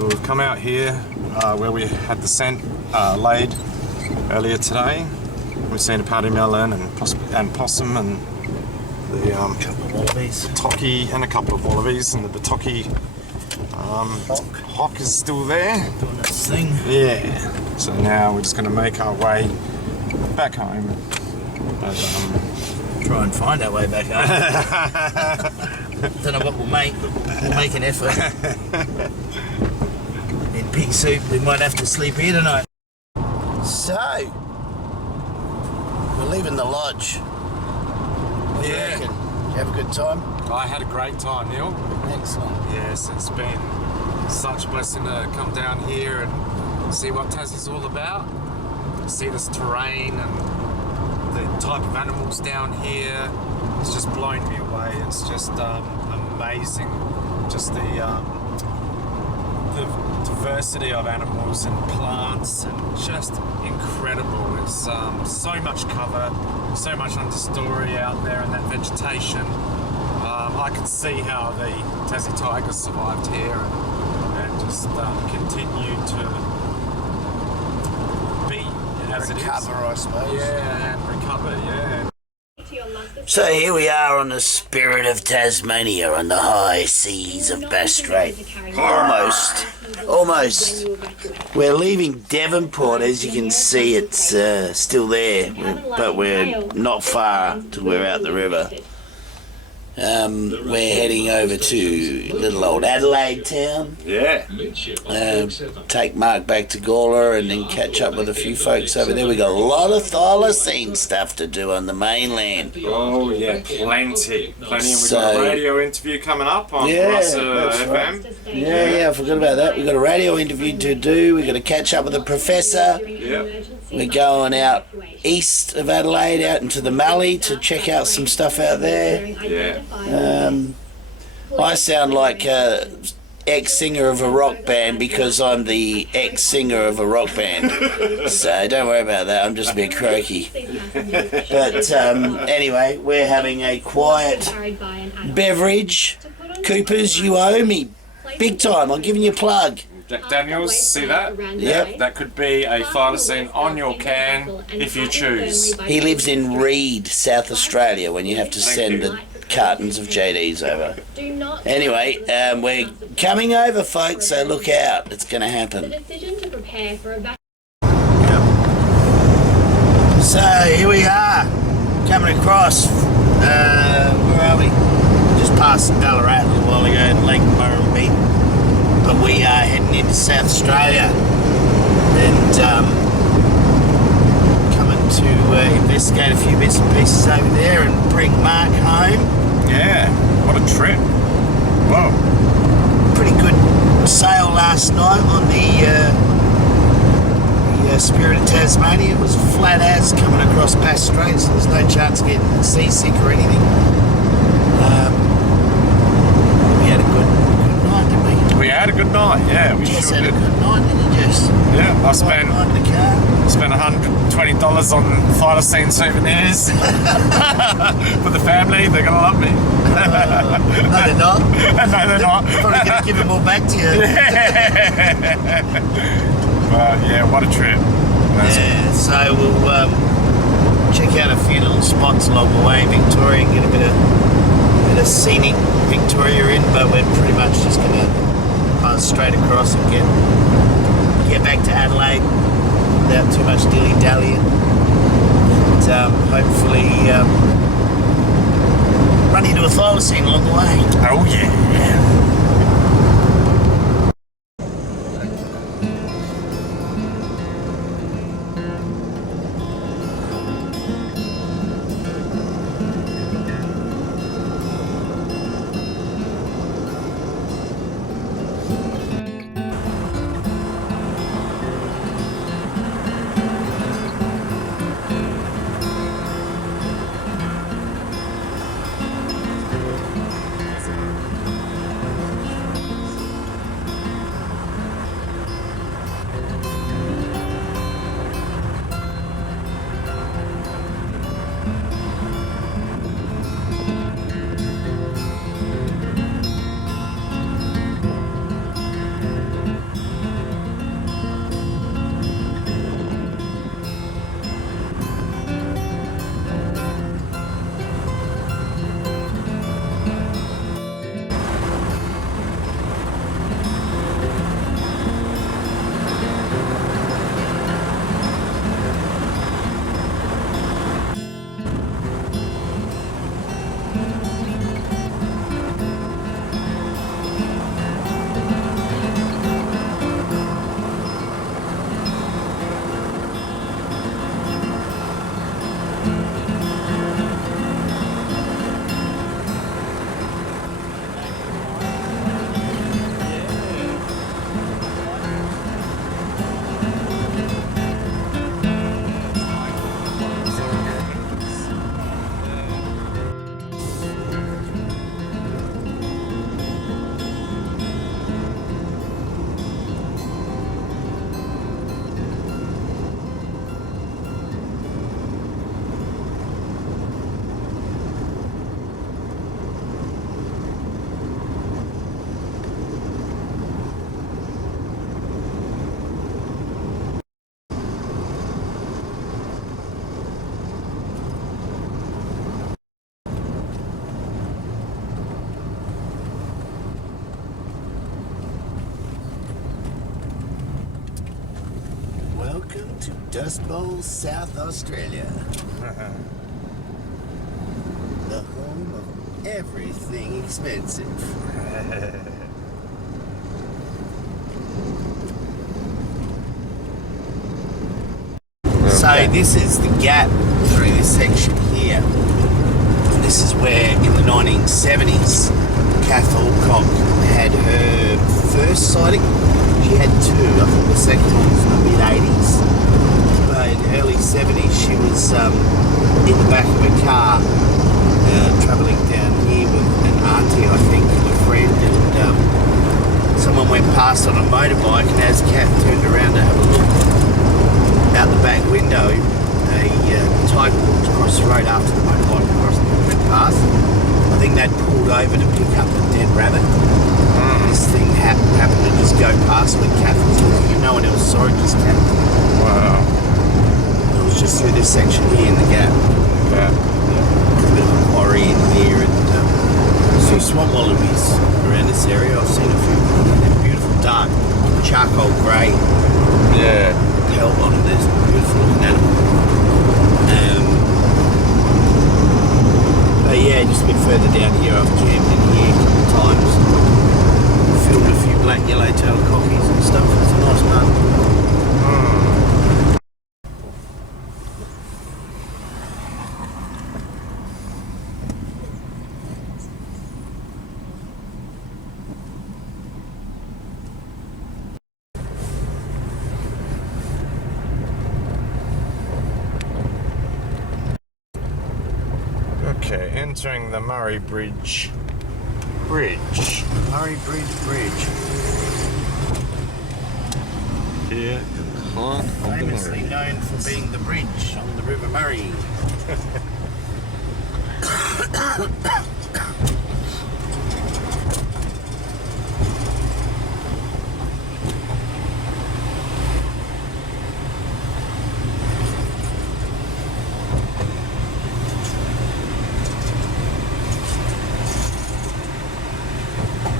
We've come out here where we had the scent laid earlier today. We've seen a party melon and possum and the couple of wallabies, tocky and a couple of wallabies, and the tocky hawk is still there doing its thing. Yeah. So now we're just going to make our way back home. But, try and find our way back home. Don't know what we'll make, but we'll make an effort. In pig soup, we might have to sleep here tonight. So, we're leaving the lodge. What do you reckon? Did you have a good time? I had a great time, Neil. Excellent. Yes, it's been such a blessing to come down here and see what Tassie's all about. See this terrain and the type of animals down here. It's just blown me away. It's just amazing. Just the diversity of animals and plants, and just incredible. It's so much cover, so much understory out there in that vegetation. I could see how the Tassie tigers survived here and just continue to be as recover, I suppose. Yeah, and recover, yeah. So here we are on the Spirit of Tasmania on the high seas of Bass Strait. Almost. We're leaving Devonport. As you can see, it's still there, but we're not far till we're out the river. We're heading over to little old Adelaide town. Yeah. Take Mark back to Gawler and then catch up with a few folks over there. We got a lot of Thylacine stuff to do on the mainland. Oh yeah, plenty. And we've got a radio interview coming up on FM. Right. Yeah, I forgot about that. We've got a radio interview to do. We've got to catch up with the professor. Yep. We're going out east of Adelaide, out into the Mallee to check out some stuff out there. Yeah. I sound like an ex-singer of a rock band because I'm the ex-singer of a rock band. So don't worry about that, I'm just a bit croaky. But anyway, we're having a quiet beverage. Coopers, you owe me. Big time, I'm giving you a plug. Daniels, see that? Yep. That could be a Thylacine on your can if you choose. He lives in Reed, South Australia, when you have to send the cartons of JDs over. Anyway, we're coming over, folks, so look out. It's going to happen. So here we are, coming across. Where are we? Just passed Ballarat a little while ago in Lake Murrumbidgee. But we are heading into South Australia and coming to investigate a few bits and pieces over there and bring Mark home. Yeah, what a trip. Whoa. Pretty good sail last night on the Spirit of Tasmania. It was flat as coming across Bass Strait, so there's no chance of getting seasick or anything. We had a good night, didn't we? We had a good night, yeah. We Jess sure had did. a good night, didn't you, Jess? Yeah, I spent in the car. $120 on Thylacine souvenirs for the family. They're gonna love me. No, they're not. No, they're not. Probably gonna give them all back to you. Well, yeah, what a trip. Yeah, so we'll check out a few little spots along the way in Victoria and get a bit of scenic Victoria in, but we're pretty much just gonna buzz straight across and get back to Adelaide without too much dilly-dallying, and hopefully run into a Thylacine along the way. Oh yeah. to Dust Bowl, South Australia. The home of everything expensive. So this is the gap through this section here. And this is where in the 1970s Kath Alcock had her first sighting. She had two. I think the second one was in the mid-80s. But in the early 70s she was in the back of a car travelling down here with an auntie, I think, and a friend, and someone went past on a motorbike, and as Kath turned around to have a look out the back window, a tiger walked across the road after the motorbike went past. I think they'd pulled over to pick up a dead rabbit. This thing happened to just go past when Kath was looking, and no one else saw it, just Kath. Wow. It was just through this section here in the gap. Yeah. There's a bit of a quarry in here, and saw swamp wallabies around this area. I've seen a few. They're beautiful, dark, charcoal grey. Yeah. Pelt on them. There's beautiful looking animal. But yeah, just a bit further down here, I've camped in here a couple of times. Filmed a few black yellow-tailed cockies and stuff. It's a nice part. Okay, entering the Murray Bridge. Murray Bridge. Here, in the heart of the Famously Murray. known for being the bridge on the River Murray.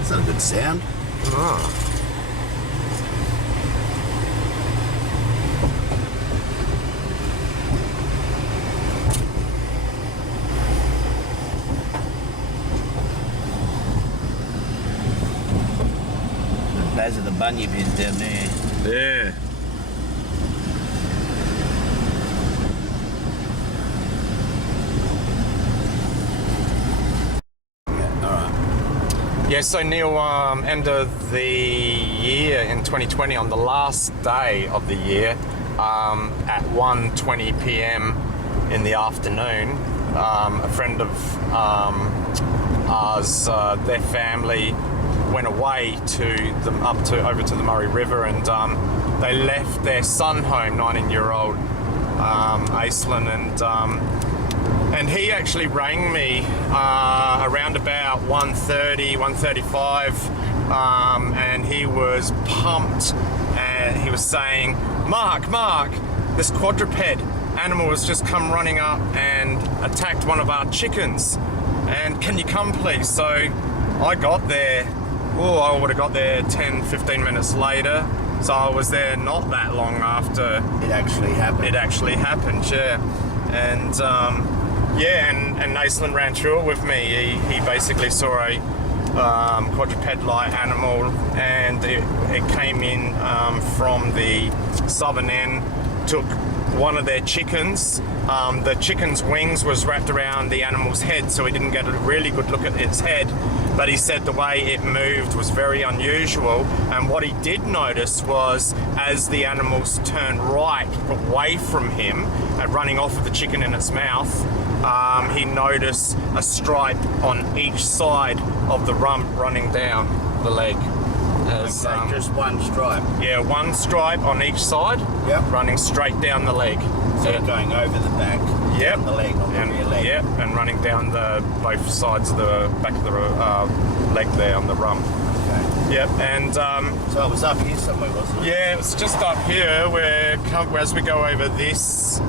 Is that a good sound? Oh. Those are the bunyip is down there. Yeah. Yeah, so Neil, end of the year in 2020, on the last day of the year, at 1:20 p.m. in the afternoon, a friend of ours, their family went away over to the Murray River, and they left their son home, 19-year-old Aislinn, and he actually rang me around about 1:30, 1:35, and he was pumped, and he was saying, Mark, this quadruped animal has just come running up and attacked one of our chickens, and can you come please? So I got there, I would have got there 10, 15 minutes later, so I was there not that long after It actually happened. yeah. And and Aislinn ran through it with me. He basically saw a quadruped-like animal, and it came in from the southern end, took one of their chickens. The chicken's wings was wrapped around the animal's head, so he didn't get a really good look at its head, but he said the way it moved was very unusual, and what he did notice was as the animals turned right away from him and running off with the chicken in its mouth, he noticed a stripe on each side of the rump running down the leg. As, Just one stripe. yeah, one stripe on each side, Yep. running straight down the leg. So going over the back, Yep. down the leg, on the rear leg. Yep, and running down both sides of the back of the leg there on the rump. Okay. Yep, and So it was up here somewhere, wasn't it? yeah, it's just up here where as we go over this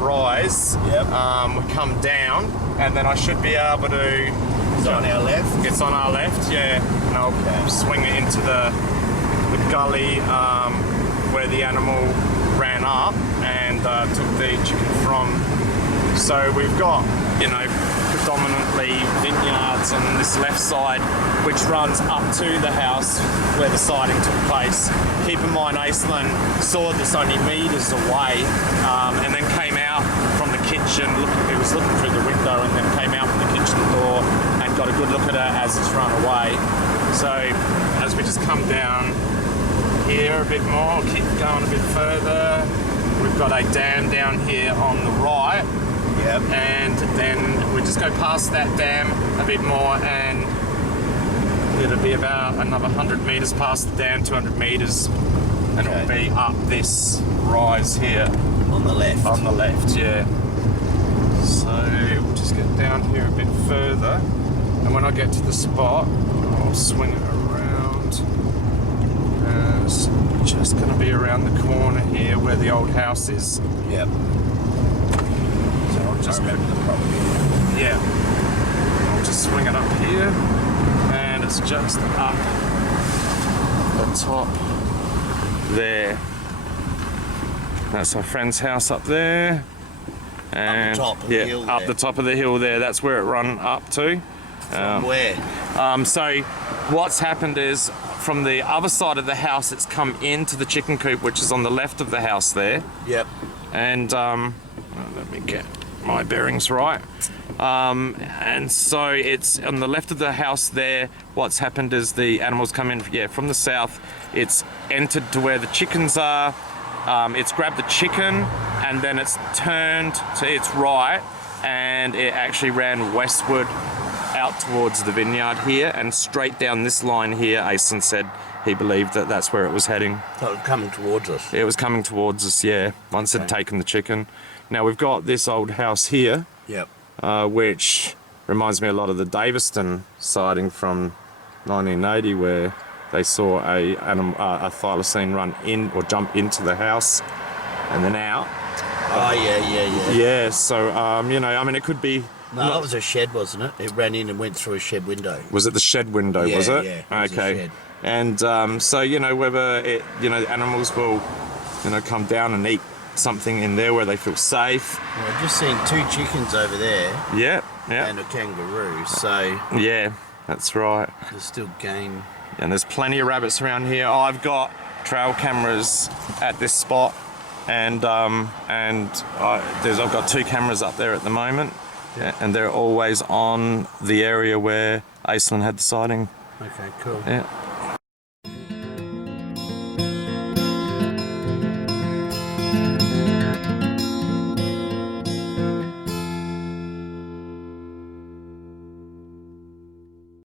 rise, Yep. we come down, and then I should be able to. It's on our left. It's on our left, yeah, and I'll swing it into the gully where the animal ran up and took the chicken from. So we've got, you know, predominantly vineyards on this left side, which runs up to the house where the sighting took place. Keep in mind, Aislinn saw this only meters away, and then came out from the kitchen. He was looking through the window, and then came out from the kitchen door and got a good look at her as it's run away. So as we just come down here a bit more, keep going a bit further, we've got a dam down here on the right. Yep. And then we just go past that dam a bit more, and it'll be about another 100 metres past the dam, 200 metres, and it'll be up this rise here. On the left. On the left, yeah. So we'll just get down here a bit further, and when I get to the spot, I'll swing it around. It's just going to be around the corner here where the old house is. Yep. Just remember the property. Yeah. I'll just swing it up here, and it's just up the top there. That's our friend's house up there. And up the top of the hill up there. the top of the hill there. That's where it run up to. From where? So what's happened is from the other side of the house, it's come into the chicken coop, which is on the left of the house there. Yep. And let me get my bearings right. And so it's on the left of the house there. What's happened is the animals come in, from the south. It's entered to where the chickens are. It's grabbed the chicken, and then it's turned to its right, and it actually ran westward out towards the vineyard here, and straight down this line here. Aislinn said he believed that that's where it was heading. So it was coming towards us. It was coming towards us, yeah, once it'd taken the chicken. Now we've got this old house here, Yep. which reminds me a lot of the Daveston sighting from 1980, where they saw a thylacine run in or jump into the house and then out. Oh, yeah. Yeah, so, you know, I mean, it could be... No, that was a shed, wasn't it? It ran in and went through a shed window. Was it the shed window, Yeah, was it? yeah, it was a okay. shed. And so, you know, whether it, you know, the animals will, you know, come down and eat something in there where they feel safe. Well, I've just seen 2 chickens over there. Yeah. And a kangaroo, so Yeah, that's right. there's still game. And there's plenty of rabbits around here. I've got trail cameras at this spot, and I've got 2 cameras up there at the moment, and they're always on the area where Aislinn had the sighting. Okay, cool. Yeah.